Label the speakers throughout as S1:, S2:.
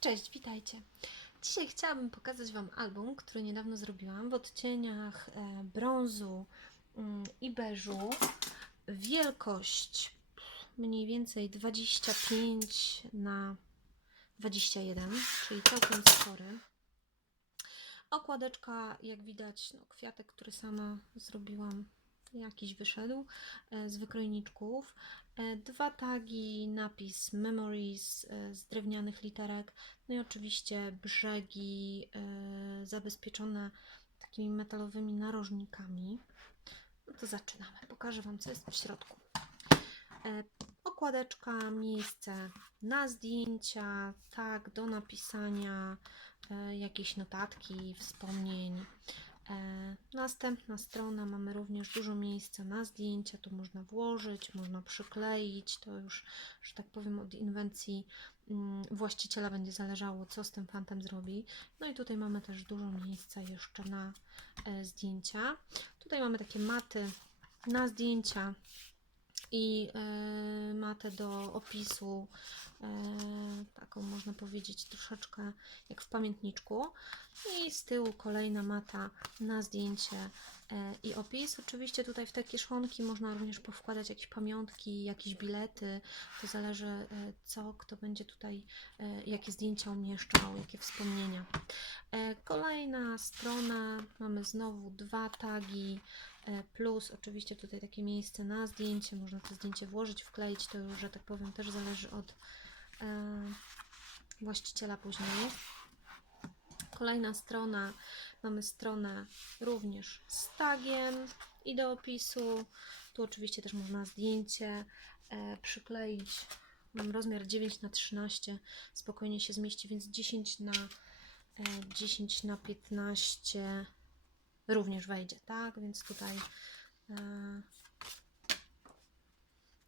S1: Cześć, witajcie. Dzisiaj chciałabym pokazać Wam album, który niedawno zrobiłam w odcieniach e, brązu mm, i beżu. Wielkość mniej więcej 25 na 21, czyli całkiem spory. Okładeczka, jak widać, no, kwiatek, który sama zrobiłam, jakiś wyszedł e, z wykrojniczków. E, Dwa tagi, napis Memories e, z drewnianych literek, no i oczywiście brzegi zabezpieczone takimi metalowymi narożnikami. No to zaczynamy. Pokażę Wam, co jest w środku. Okładeczka, miejsce na zdjęcia, tak, do napisania jakieś notatki, wspomnień. E, Następna strona, mamy również dużo miejsca na zdjęcia, tu można włożyć, można przykleić, to już, że tak powiem, od inwencji mm, właściciela będzie zależało, co z tym fantem zrobi. No i tutaj mamy też dużo miejsca jeszcze na e, zdjęcia. Tutaj mamy takie maty na zdjęcia i e, matę do opisu, taką można powiedzieć troszeczkę jak w pamiętniczku. I z tyłu kolejna mata na zdjęcie e, i opis. Oczywiście tutaj w te kieszonki można również powkładać jakieś pamiątki, jakieś bilety. To zależy e, co kto będzie tutaj, e, jakie zdjęcia umieszczał, jakie wspomnienia. E, Kolejna strona, mamy znowu dwa tagi, e, plus oczywiście tutaj takie miejsce na zdjęcie, można to zdjęcie włożyć, wkleić, to już, że tak powiem, też zależy od e, właściciela później. Kolejna strona, mamy stronę również z tagiem i do opisu. Tu oczywiście też można zdjęcie e, przykleić. Mam rozmiar 9 na 13 spokojnie się zmieści, więc 10 na e, 10 na 15 również wejdzie, tak? Więc tutaj e,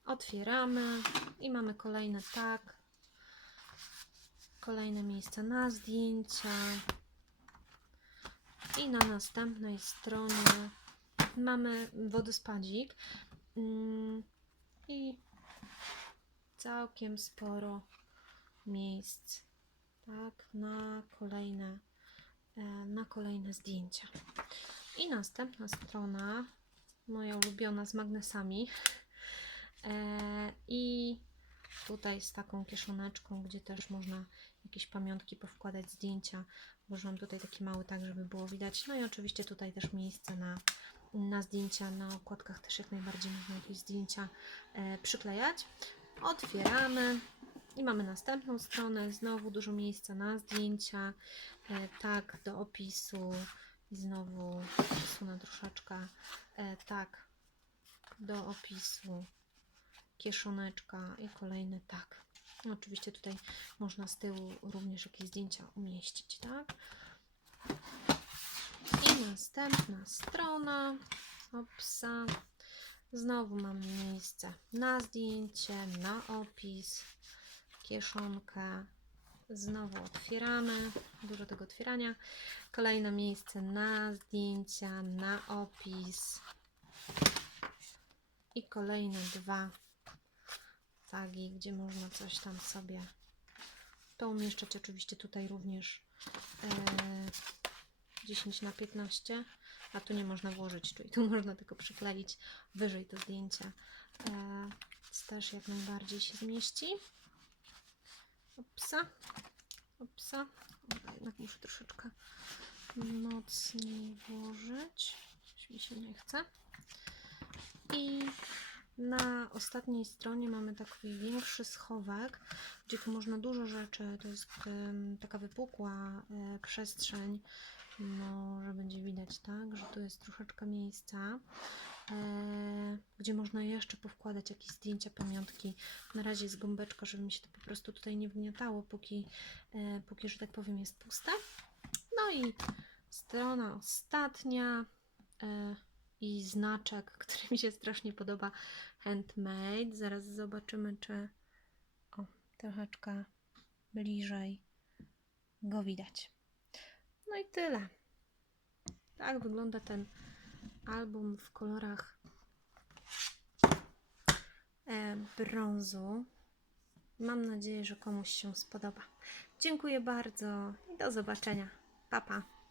S1: otwieramy i mamy kolejne tak, kolejne miejsca na zdjęcia i na następnej stronie mamy wodospadzik mm, i całkiem sporo miejsc tak, na kolejne, e, na kolejne zdjęcia. I następna strona, moja ulubiona z magnesami. E, I tutaj z taką kieszoneczką, gdzie też można jakieś pamiątki powkładać, zdjęcia. Włożyłam tutaj taki mały tak, żeby było widać. No i oczywiście tutaj też miejsce na, na zdjęcia, na okładkach też jak najbardziej można jakieś zdjęcia e, przyklejać. Otwieramy i mamy następną stronę. Znowu dużo miejsca na zdjęcia, e, tak do opisu i znowu przesunę troszeczkę, e, tak do opisu, kieszoneczka i kolejny tak. Oczywiście tutaj można z tyłu również jakieś zdjęcia umieścić, tak? I następna strona, opsa. Znowu mamy miejsce na zdjęcie, na opis, kieszonkę. Znowu otwieramy, dużo tego otwierania. Kolejne miejsce na zdjęcia, na opis. I kolejne dwa tagi, gdzie można coś tam sobie poumieszczać. Oczywiście tutaj również e, 10 na 15, a tu nie można włożyć, czyli tu można tylko przykleić wyżej do zdjęcia. E, też jak najbardziej się zmieści. Opsa, opsa. Jednak muszę troszeczkę mocniej włożyć. Mi się nie chce. I na ostatniej stronie mamy taki większy schowek, gdzie tu można dużo rzeczy. To jest taka wypukła e, przestrzeń, no, że będzie widać, tak, że tu jest troszeczkę miejsca, e, gdzie można jeszcze powkładać jakieś zdjęcia, pamiątki. Na razie jest gąbeczka, żeby mi się to po prostu tutaj nie wgniatało, póki, e, póki że tak powiem, jest puste. No i strona ostatnia. I znaczek, który mi się strasznie podoba, handmade. Zaraz zobaczymy, czy o, troszeczkę bliżej go widać. No i tyle. Tak wygląda ten album w kolorach e, brązu. Mam nadzieję, że komuś się spodoba. Dziękuję bardzo i do zobaczenia. Pa, pa.